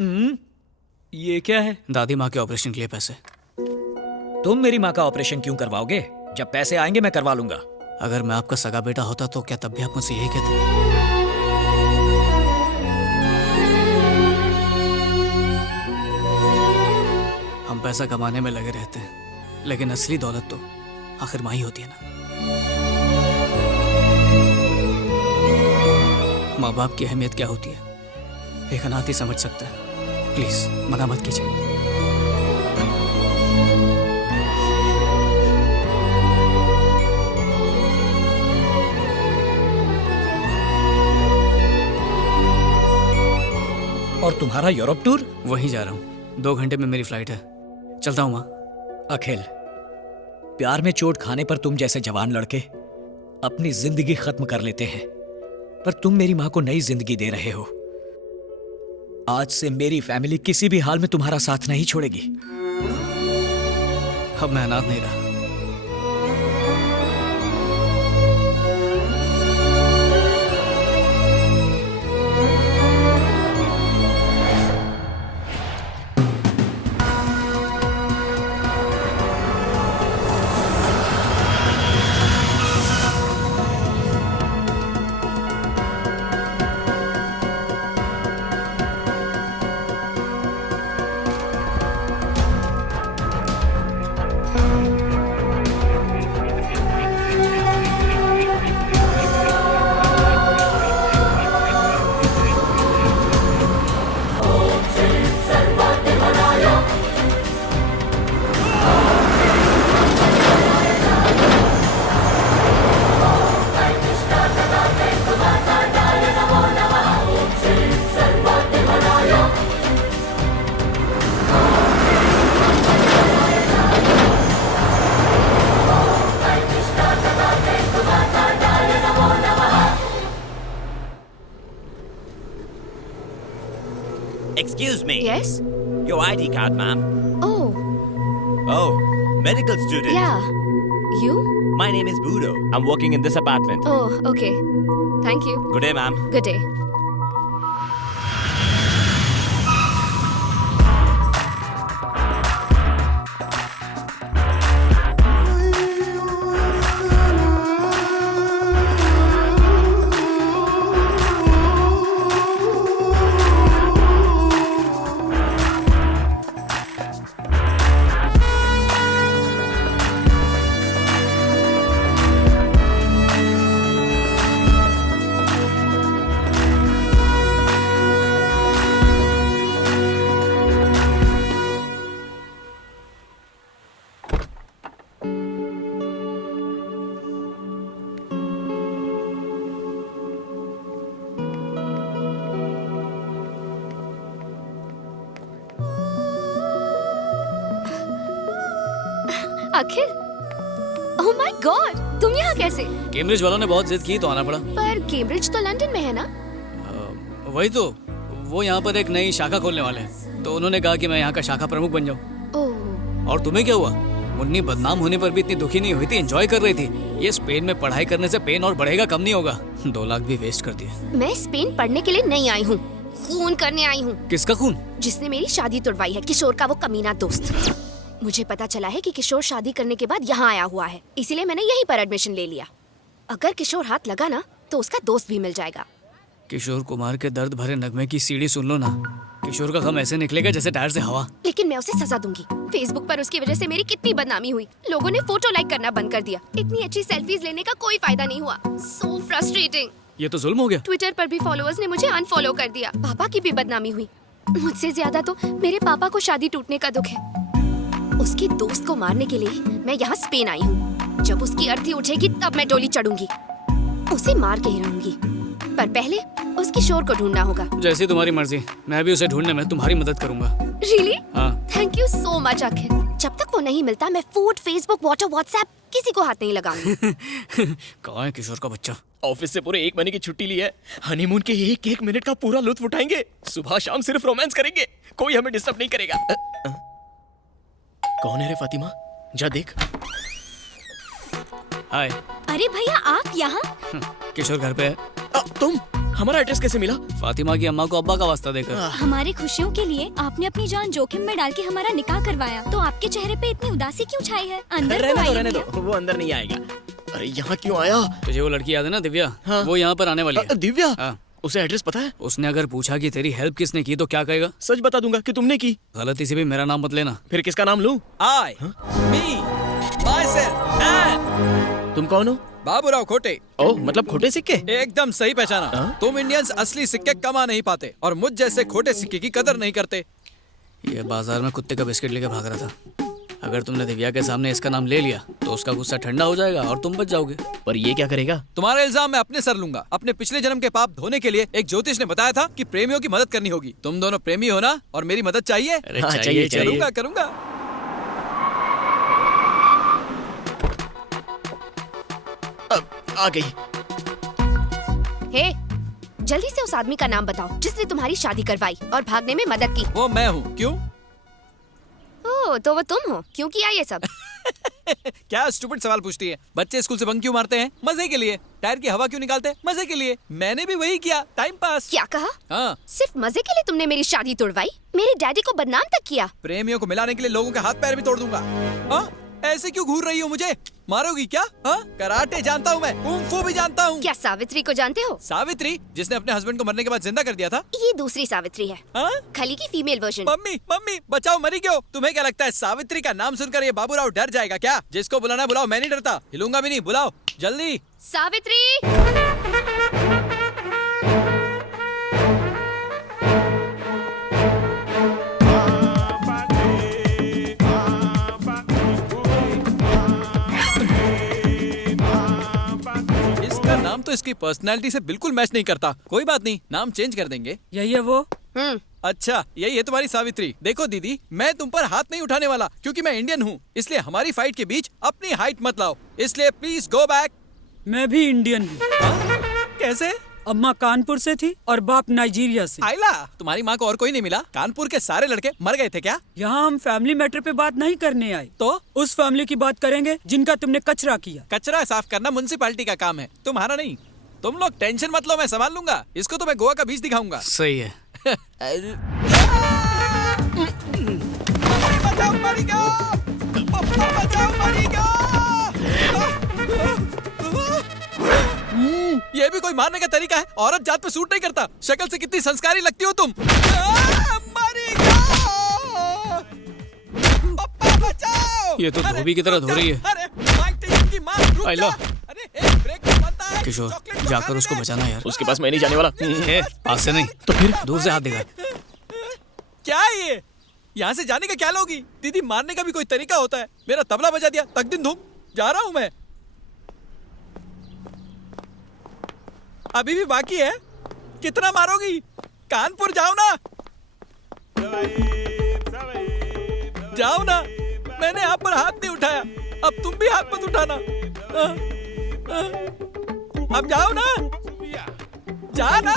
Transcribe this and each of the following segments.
ये क्या है? दादी माँ के ऑपरेशन के लिए पैसे। तुम मेरी माँ का ऑपरेशन क्यों करवाओगे? जब पैसे आएंगे मैं करवा लूंगा। अगर मैं आपका सगा बेटा होता तो क्या तब भी आप मुझसे यही कहते? हम पैसा कमाने में लगे रहते हैं, लेकिन असली दौलत तो आखिर माँ ही होती है ना। माँ बाप की अहमियत क्या होती है एक अनाथ ही समझ सकता है। प्लीज मना मत कीजिए। और तुम्हारा यूरोप टूर? वहीं जा रहा हूँ, 2 घंटे में मेरी फ्लाइट है। चलता हूँ माँ। अखिल, प्यार में चोट खाने पर तुम जैसे जवान लड़के अपनी जिंदगी खत्म कर लेते हैं, पर तुम मेरी माँ को नई जिंदगी दे रहे हो। आज से मेरी फैमिली किसी भी हाल में तुम्हारा साथ नहीं छोड़ेगी। अब मैं अनाथ नहीं रहा। Excuse me. Yes? Your ID card, ma'am. Oh, Oh, medical student. yeah. You? My name is Budo. I'm working in this apartment. Oh, okay. Thank you. Good day, ma'am. Good day. Akhil, oh my God, तुम यहाँ कैसे? Cambridge वालों ने बहुत जिद की तो आना पड़ा। पर कैम्ब्रिज तो लंदन में है ना? वही तो, वो यहाँ पर एक नई शाखा खोलने वाले हैं, तो उन्होंने कहा कि मैं यहाँ का शाखा प्रमुख बन जाऊँ। ओह, और तुम्हें क्या हुआ? मुन्नी बदनाम होने पर भी इतनी दुखी नहीं हुई थी, एंजॉय कर रही थी। ये स्पेन में पढ़ाई करने से पेन और बढ़ेगा, कम नहीं होगा। 2 लाख भी वेस्ट कर दिए। मैं स्पेन पढ़ने के लिए नहीं आई हूँ, खून करने आई हूँ। किसका खून? जिसने मेरी शादी तुड़वाई है, किशोर का वो कमीना दोस्त। मुझे पता चला है कि किशोर शादी करने के बाद यहाँ आया हुआ है, इसीलिए मैंने यहीं पर एडमिशन ले लिया। अगर किशोर हाथ लगा ना तो उसका दोस्त भी मिल जाएगा। किशोर कुमार के दर्द भरे नगमे की सीढ़ी सुन लो ना। किशोर का गम ऐसे निकलेगा जैसे टायर से हवा। लेकिन मैं उसे सजा दूंगी। फेसबुक पर उसकी वजह से मेरी कितनी बदनामी हुई। लोगों ने फोटो लाइक करना बंद कर दिया। इतनी अच्छी सेल्फीज लेने का कोई फायदा नहीं हुआ। So frustrating. ये तो जुल्म हो गया। ट्विटर पर भी फॉलोअर्स ने मुझे अनफॉलो कर दिया। पापा की भी बदनामी हुई। मुझसे ज्यादा तो मेरे पापा को शादी टूटने का दुख है। उसके दोस्त को मारने के लिए मैं यहाँ स्पेन आई हूँ। जब उसकी अर्थी उठेगी तब मैं डोली चढ़ूंगी। उसे मार के ही रहूंगी, पर पहले उस किशोर को ढूंढना होगा। जैसी तुम्हारी मर्जी, मैं भी उसे ढूंढने में तुम्हारी मदद करूंगा। रियली? हाँ। थैंक यू सो मच अखिल। जब तक वो नहीं मिलता मैं फूड, फेसबुक, व्हाट्सएप किसी को हाथ नहीं लगाऊंगी। कहाँ है किशोर का बच्चा? ऑफिस से पूरे 1 महीने की छुट्टी ली है। हनीमून के 1-1 मिनट का पूरा लुत्फ उठाएंगे। सुबह शाम सिर्फ रोमांस करेंगे, कोई हमें डिस्टर्ब नहीं करेगा। कौन है रे फातिमा? जा देख। हाय। अरे भैया आप यहाँ? किशोर घर पे है। तुम? हमारा एड्रेस कैसे मिला? फातिमा की अम्मा को अब्बा का वास्ता देकर। हमारी खुशियों के लिए आपने अपनी जान जोखिम में डाल के हमारा निकाह करवाया, तो आपके चेहरे पे इतनी उदासी क्यों छाई है? अंदर तो आइए रहने भैया। दो, वो अंदर नहीं आएगा। अरे यहाँ क्यों आया? तुझे वो लड़की याद है ना दिव्या? हाँ। वो यहाँ पर आने वाली है। दिव्या? हाँ। उसे एड्रेस पता है? उसने अगर पूछा कि तेरी हेल्प किसने की तो क्या कहेगा? सच बता दूंगा कि तुमने की। गलती से भी मेरा नाम मत लेना। फिर किसका नाम लूं? I, me, myself, and तुम कौन हो? बाबूराव खोटे। ओ, मतलब खोटे सिक्के? एकदम सही पहचाना। हाँ? तुम इंडियंस असली सिक्के कमा नहीं पाते और मुझ जैसे खोटे सिक्के की कदर नहीं करते। ये बाजार में कुत्ते का बिस्किट लेके भाग रहा था। अगर तुमने दिव्या के सामने इसका नाम ले लिया तो उसका गुस्सा ठंडा हो जाएगा और तुम बच जाओगे। पर ये क्या करेगा? तुम्हारा इल्जाम मैं अपने सर लूंगा। अपने पिछले जन्म के पाप धोने के लिए एक ज्योतिष ने बताया था कि प्रेमियों की मदद करनी होगी। तुम दोनों प्रेमी हो ना, और मेरी मदद चाहिए? अरे हाँ, चाहिए चाहिए। करूंगा करूंगा। आ गई। हे, जल्दी से उस आदमी का नाम बताओ जिसने तुम्हारी शादी करवाई और भागने में मदद की। वो मैं हूँ। क्यों? ओह, तो वो तुम हो। क्यों किया ये सब? क्या स्टूपिड सवाल पूछती है? बच्चे स्कूल से बंक क्यों मारते हैं? मजे के लिए। टायर की हवा क्यों निकालते हैं? मजे के लिए। मैंने भी वही किया, टाइम पास। क्या कहा? हाँ, सिर्फ मजे के लिए तुमने मेरी शादी तोड़वाई? मेरे डैडी को बदनाम तक किया? प्रेमियों को मिलाने के लिए लोगों के हाथ पैर भी तोड़ दूंगा। हाँ? ऐसे क्यों घूर रही हो? मुझे मारोगी क्या? हाँ? कराटे जानता हूँ मैं, कुंग फू भी जानता हूँ। क्या सावित्री को जानते हो? सावित्री, जिसने अपने हस्बैंड को मरने के बाद जिंदा कर दिया था। ये दूसरी सावित्री है, हाँ? खली की फीमेल वर्जन। मम्मी मम्मी बचाओ, मरी क्यों? तुम्हें क्या लगता है सावित्री का नाम सुनकर ये बाबूराव डर जाएगा क्या? जिसको बुलाना बुलाओ, मैं नहीं डरता, हिलूंगा भी नहीं। बुलाओ जल्दी। सावित्री! इसका नाम तो इसकी पर्सनैलिटी से बिल्कुल मैच नहीं करता। कोई बात नहीं, नाम चेंज कर देंगे। यही है वो। अच्छा, यही है तुम्हारी सावित्री। देखो दीदी, मैं तुम पर हाथ नहीं उठाने वाला क्योंकि मैं इंडियन हूँ। इसलिए हमारी फाइट के बीच अपनी हाइट मत लाओ। इसलिए प्लीज गो बैक। मैं भी इंडियन हूँ। कैसे? अम्मा कानपुर से थी और बाप नाइजीरिया से। आइला, तुम्हारी माँ को और कोई नहीं मिला? कानपुर के सारे लड़के मर गए थे क्या? यहाँ हम फैमिली मैटर पे बात नहीं करने आए, तो उस फैमिली की बात करेंगे जिनका तुमने कचरा किया। कचरा साफ करना म्युनिसिपैलिटी का काम है, तुम्हारा नहीं। तुम लोग टेंशन मत लो, मैं संभाल लूंगा। इसको तो मैं गोवा का बीच दिखाऊंगा। सही है। बचाओ, मरेगा! पप्पा बचाओ, मरेगा! ये भी कोई मारने का तरीका है? औरत जात पे सूट नहीं करता। शक्ल से कितनी संस्कारी लगती हो तुम। मरेगा! पप्पा बचाओ! ये तो धोबी की तरह धो रही है। अरे, माइक टाइसन की माँ, रुक आइला। जा। अरे, एक ब्रेक तो बनता है। किशोर, चॉकलेट जाकर खाने उसको दे। बचाना यार। उसके पास मैं नहीं जाने वाला। ए, पास से नहीं तो फिर दूर से हाथ देगा। क्या है ये? यहाँ से जाने का क्या लोगी? दीदी, मारने का भी कोई तरीका होता है। मेरा तबला बजा दिया, तक दिन धूम। जा रहा हूँ मैं। अभी भी बाकी है। कितना मारोगी? कानपुर जाओ ना। जाओ ना, मैंने आप पर हाथ नहीं उठाया। अब तुम भी हाथ मत उठाना। अब जाओ ना, जा ना।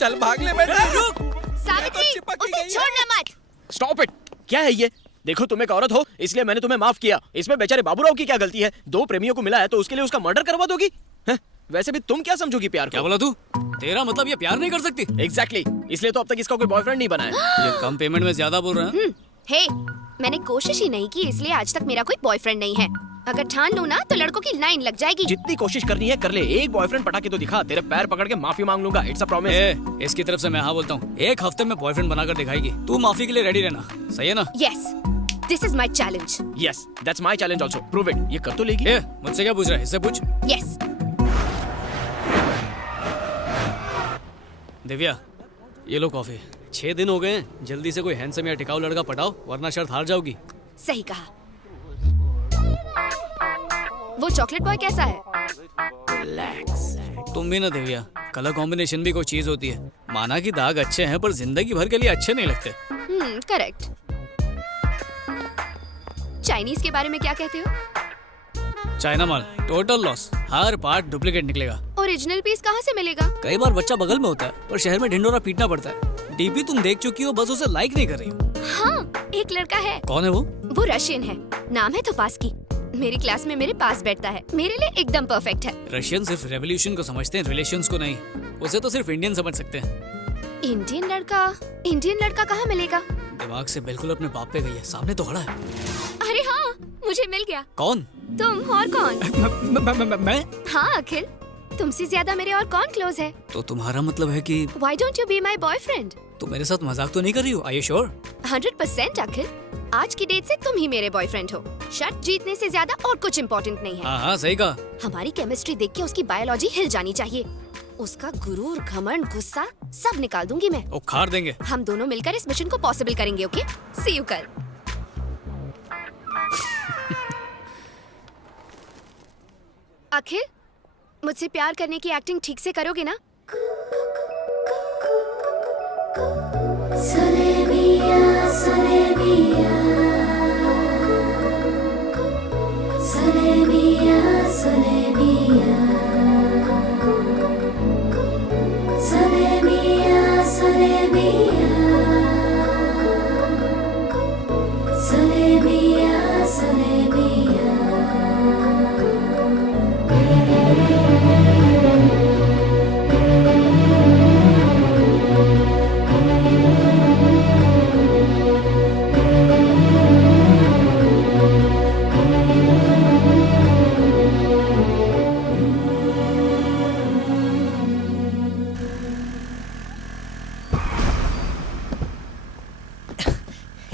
चल भाग ले बेटा। रुक। सावित्री, चिपक ही उसे गई है। छोड़ना मत। Stop it! क्या है ये? देखो, तुम एक औरत हो, इसलिए मैंने तुम्हें माफ किया। इसमें बेचारे बाबूराव की क्या गलती है? दो प्रेमियों को मिला है तो उसके लिए उसका मर्डर करवा दोगी? हैं? वैसे भी तुम क्या समझोगी प्यार क्या को? बोला तू? तेरा मतलब ये प्यार नहीं कर सकती? एग्जैक्टली, इसलिए तो अब तक इसका कोई बॉयफ्रेंड नहीं बना है। ये कम पेमेंट में ज्यादा बोल रहे हैं। हे, मैंने कोशिश ही नहीं की, इसलिए आज तक मेरा कोई बॉयफ्रेंड नहीं है। अगर ठान लूं ना तो लड़कों की लाइन लग जाएगी। जितनी कोशिश करनी है कर ले। एक बॉयफ्रेंड पटा के तो दिखा, तेरे पैर पकड़ के माफी मांग लूंगा। It's a promise. ए, इसकी तरफ से मैं हाँ बोलता हूँ। एक हफ्ते में बॉयफ्रेंड बनाकर दिखाएगी। तू माफी के लिए रेडी रहना, सही है ना? Yes, this is my challenge. Yes, that's my challenge also. Prove it. ये कर तो लेगी। ए, मुझसे क्या पूछ रहा है? इससे पूछ। यस। दिव्या, ये लो कॉफी। 6 दिन हो गए हैं, जल्दी से कोई हैंडसम या टिकाऊ लड़का पटाओ वरना शर्त हार जाओगी। सही कहा। वो चॉकलेट बॉय कैसा है? तुम भी ना दिव्या, कलर कॉम्बिनेशन भी कोई चीज होती है। माना कि दाग अच्छे हैं पर जिंदगी भर के लिए अच्छे नहीं लगते। करेक्ट। चाइनीज के बारे में क्या कहते हो? चाइना माल टोटल लॉस, हर पार्ट डुप्लीकेट निकलेगा। ओरिजिनल पीस कहाँ से मिलेगा? कई बार बच्चा बगल में होता है पर शहर में ढिंडोरा पीटना पड़ता है। डीपी तुम देख चुकी हो, बस उसे लाइक नहीं कर रही हो। हाँ, एक लड़का है। कौन है वो? वो रशियन है, नाम है तोपास्की। मेरी क्लास में मेरे पास बैठता है, मेरे लिए एकदम परफेक्ट है। रशियन सिर्फ रेवोल्यूशन को समझते हैं, रिलेशंस को नहीं। उसे तो सिर्फ इंडियन समझ सकते हैं। इंडियन लड़का कहाँ मिलेगा? दिमाग से बिल्कुल अपने बाप पे गई है, सामने तो खड़ा है। अरे हाँ, मुझे मिल गया। कौन? तुम और कौन? मैं? हाँ अखिल, तुमसे ज्यादा मेरे और कौन क्लोज है? तो तुम्हारा मतलब है कि Why don't you be my boyfriend? तुम मेरे साथ मजाक तो नहीं कर रही हो? Are you sure? 100% अखिल, आज की डेट से तुम ही मेरे बॉयफ्रेंड हो। शर्त जीतने से ज्यादा और कुछ इम्पोर्टेंट नहीं है। हाँ सही कहा। हमारी केमिस्ट्री देख के उसकी बायोलॉजी हिल जानी चाहिए। उसका गुरूर, घमंड, गुस्सा सब निकाल दूंगी मैं। उखाड़ देंगे। हम दोनों मिलकर इस मिशन को पॉसिबल करेंगे, ओके? सी यू कल। अखिल, मुझसे प्यार करने की एक्टिंग ठीक से करोगे ना?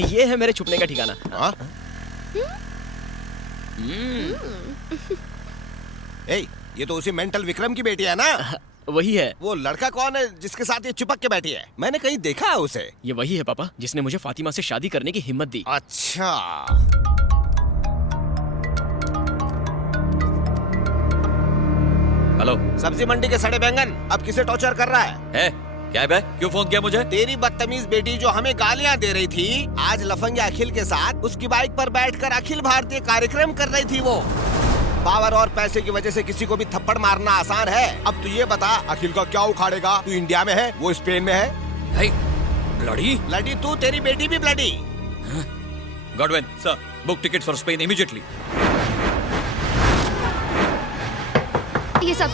ये है मेरे छुपने का ठिकाना। हाँ? ए, ये तो उसी मेंटल विक्रम की बेटी है ना? वही है। वो लड़का कौन है जिसके साथ ये चिपक के बैठी है? मैंने कहीं देखा है उसे। ये वही है पापा, जिसने मुझे फातिमा से शादी करने की हिम्मत दी। अच्छा। हेलो। सब्जी मंडी के सड़े बैंगन अब किसे टॉर्चर कर रहा है? क्या बे? क्यों फोन किया मुझे? तेरी बदतमीज बेटी जो हमें गालियां दे रही थी, आज लफंगे अखिल के साथ उसकी बाइक पर बैठकर अखिल भारतीय कार्यक्रम कर रही थी। वो पावर और पैसे की वजह से किसी को भी थप्पड़ मारना आसान है। अब तू ये बता, अखिल का क्या उखाड़ेगा? तू इंडिया में है, वो स्पेन में है। ब्लडी? ब्लडी तू, तेरी बेटी भी bloody. Godwin sir, book ticket for Spain immediately. ये सब